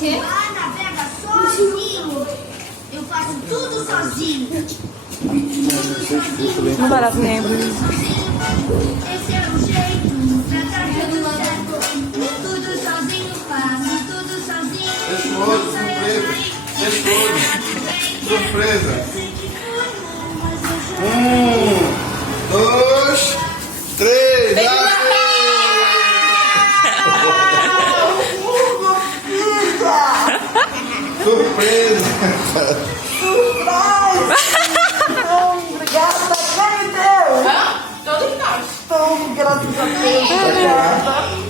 Ah, navega sozinho. Eu faço tudo sozinho. Tudo sozinho. Não barato mesmo. Esse é o jeito pra dar tudo certo. Tudo sozinho, faço tudo sozinho. Fecha o olho, surpresa. Fecha o olho. Surpresa. 2, 3. Surpresa. Obrigada, quem deu? Todos nós. Então, graças a Deus. Obrigada.